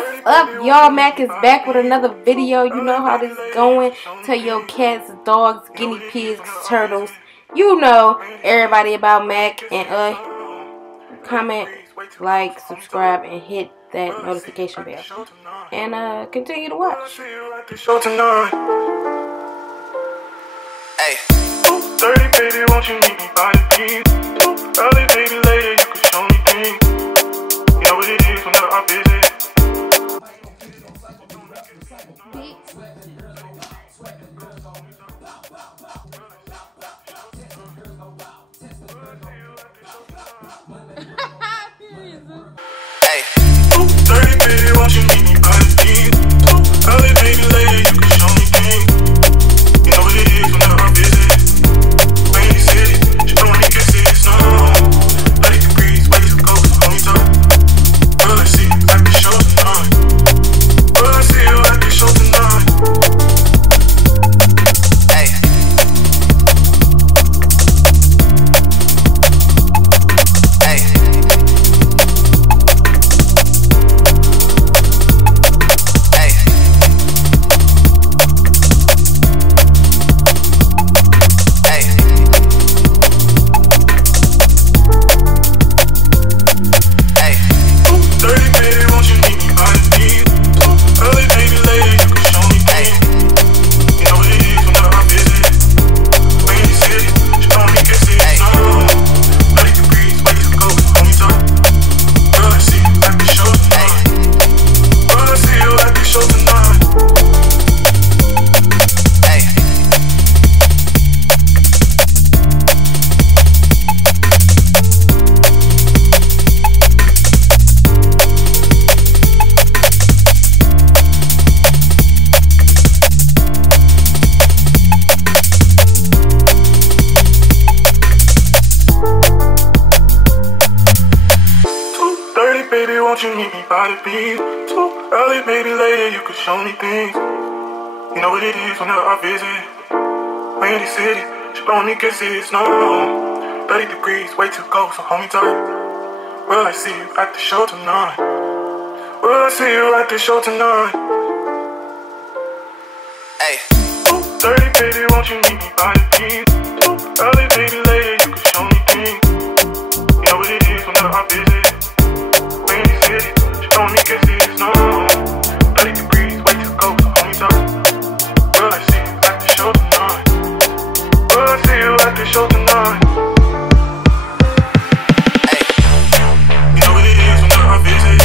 What's up, y'all? Mac is back with another video. You know how this is going. Tell your cats, dogs, guinea pigs, turtles. You know everybody about Mac. And comment, like, subscribe, and hit that notification bell. And continue to watch. Hey. 30, baby, won't you meet me by the beat? Early, baby, later, you can show me things. You know what it is whenever I visit. Hey. 30, baby, won't you meet me by the beat? Early, baby, later, you can show me things. You know what it is whenever I visit. Rainy city, she don't want me to see the sun. Let it breeze, way too cold, hold me tight. Will I see you at the show tonight? Will I see you at the show tonight? Hey. Hey. Hey. Hey. Hey. 30, baby, won't you meet me by the beat? Early, baby, later, you can show me things. You know what it is whenever I visit. Rainy city, she don't want me to see the sun. Let it breeze, way too cold, hold me tight. Will I see you at the show tonight? Will I see you at the show tonight? Hey. Baby, won't you meet me by the beat? Too early, baby, later, you can show me things. You know what it is whenever I visit. Rainy city, she don't need to see the snow. 30 degrees, way too cold, so hold me tight. Will I see you at the show tonight? Will I see you at the show tonight? Hey. 30, baby, won't you meet me by the beat? Too early, baby, later, you can show me things. You know what it is whenever I visit. Rainy city, she don't need to see the snow. 30 degrees, way too cold, so hold me tight. Will I see you at the show tonight? Will I see you at the show tonight? Hey. You know what it is whenever I visit.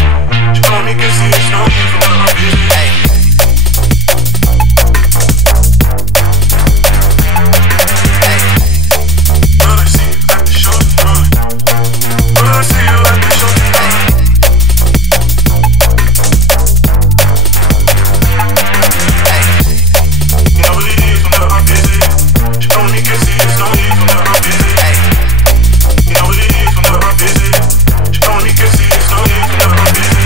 She don't need to see the snow whenever I visit. Hey. Will I see you at the show tonight? Will I see you at the show tonight? You know what it is whenever I visit. She don't need to see the snow whenever I visit. You know what it is whenever I visit. She don't need to see the snow whenever I visit.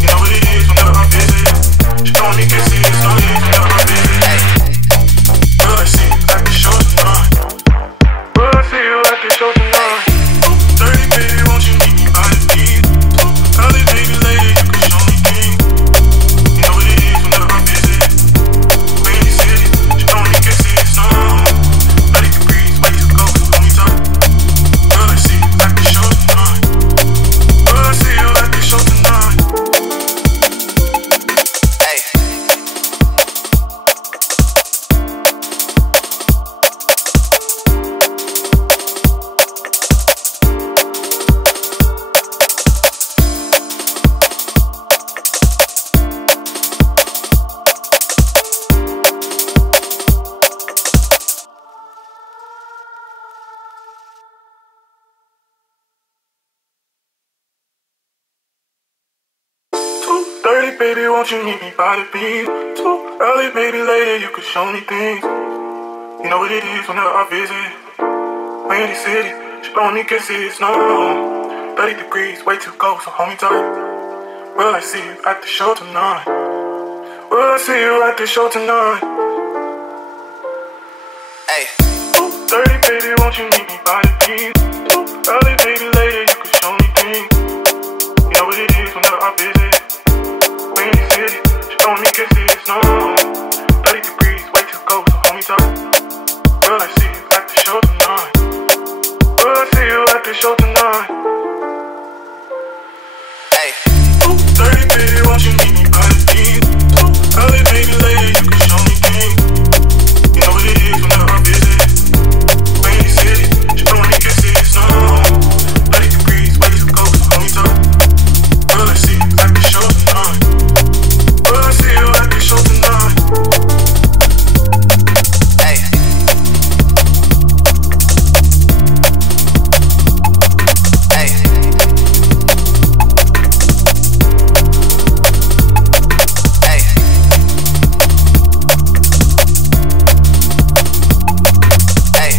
You know what it is whenever I visit. She don't need to see the snow whenever I visit. Will I see you at the show tonight? Will I see you at the show tonight? 30, baby, won't you meet me by the beat? Early, baby, later, you can show me things. You know what it is whenever I visit. Rainy city, she don't need to see the snow. 30 degrees, way too cold, so hold me tight. Will I see you at the show tonight? Will I see you at the show tonight? Hey. 30, baby, won't you meet me by the beat? Too early, baby, later, you can show me things. You know what it is whenever I visit. Rainy city, she don't need to see the snow. 30 degrees, way too cold, so hold me tight. Will I see you at the show tonight? Will I see you at the show tonight? Hey. 30, baby, won't you meet me by the beat? Too early, baby, later, you can show me things. You know what it is whenever I visit. only can see it's no 30 degrees, way too cold, so hold me tight. Will I see you at the show tonight? Will I see you at the show tonight? Hey. 30, baby, won't you meet me by the beat? Early, baby, later, you can show me things. You know what it is whenever I visit. Rainy city, she only can see it's no 30 degrees, way too cold, so hold me tight. Will I see you at the show tonight? Will I see you at the show tonight? Hey. Hey. Hey. Hey.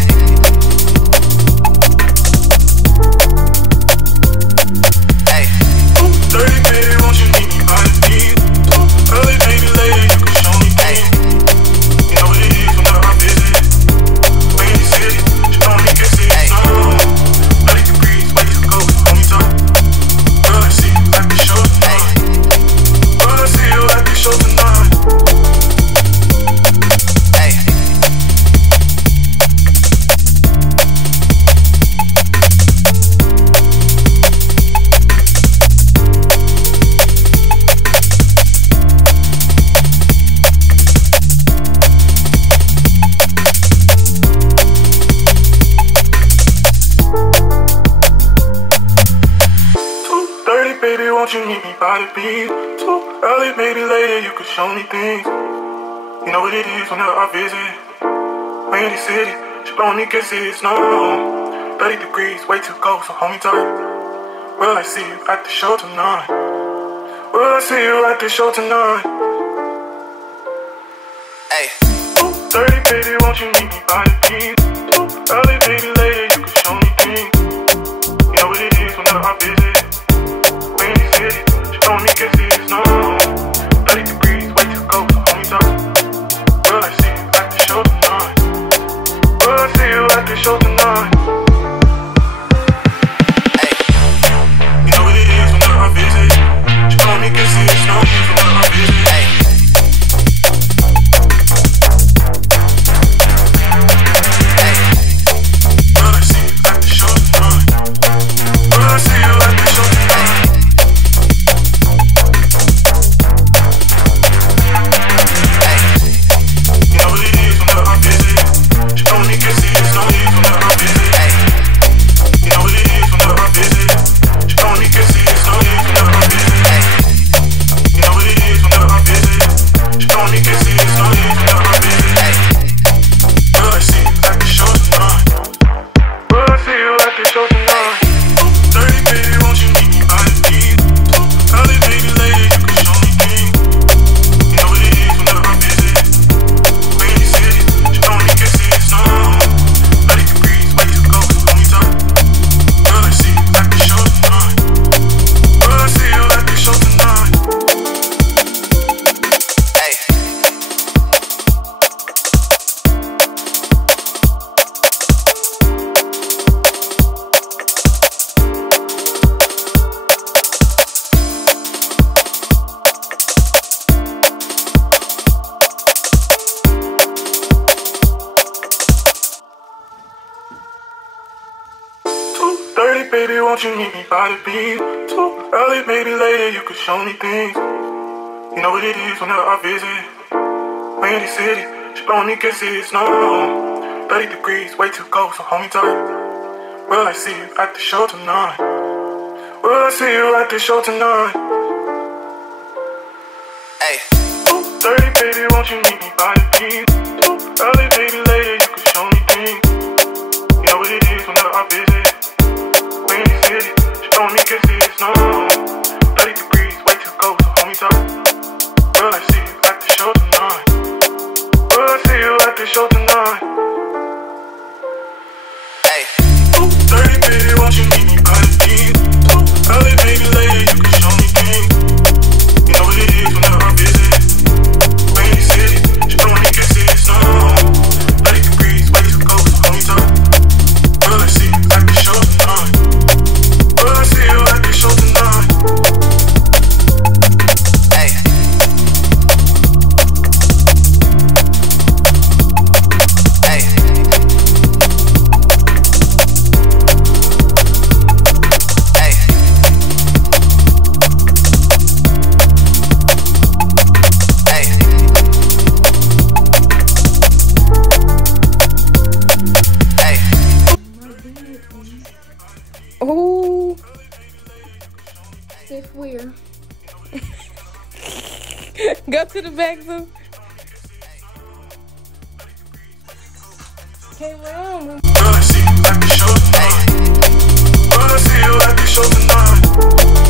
Hey. 30, baby, won't you meet me by the beat? Early, baby, later, you can show me things. You know what it is whenever I visit. Rainy city, she only can see it's no 30 degrees, way too cold, so hold me tight. Will I see you at the show tonight? Will I see you at the show tonight? Hey. Baby, won't you meet me by the beat? Too early, maybe later, you could show me things. You know what it is whenever I visit. Rainy city, she only can see it's no 30 degrees, way too cold, so hold me tight. Will I see you at the show tonight? Will I see you at the show tonight? Hey. 30, baby, won't you meet me by the beat? Too early, maybe later, you could show me things. You know what it is whenever I visit. Rainy city, she only can see it's no 30 degrees, way too cold, so hold me tight. Will I see you at the show tonight? Will I see you at the show tonight? Hey. You know what it is whenever I visit. She only can see it's no use whenever I visit. Hey. Hey. Will I see you at the show tonight? Will I see you at the show tonight? Baby, won't you meet me by the beat? Too early, maybe later, you could show me things. You know what it is whenever I visit. Rainy city, she only can see it's no 30 degrees, way too cold, so hold me tight. Will I see you at the show tonight? Will I see you at the show tonight? Hey. 30, baby, won't you meet me by the beat? Too early, maybe later, you could show me things. You know what it is whenever I visit. Rainy city, she only can see it's no 30 degrees, way too cold, so hold me tight. Will I see you at the show tonight? Will I see you at the show tonight? Hey. 30, baby, won't you meet me by the beat? Too early, maybe later, you can show me things. You know what it is whenever I visit. Rainy city, she only can see Go to the back, too. Can't run. Girl, I see you like the show tonight. Girl, I see you like the show tonight.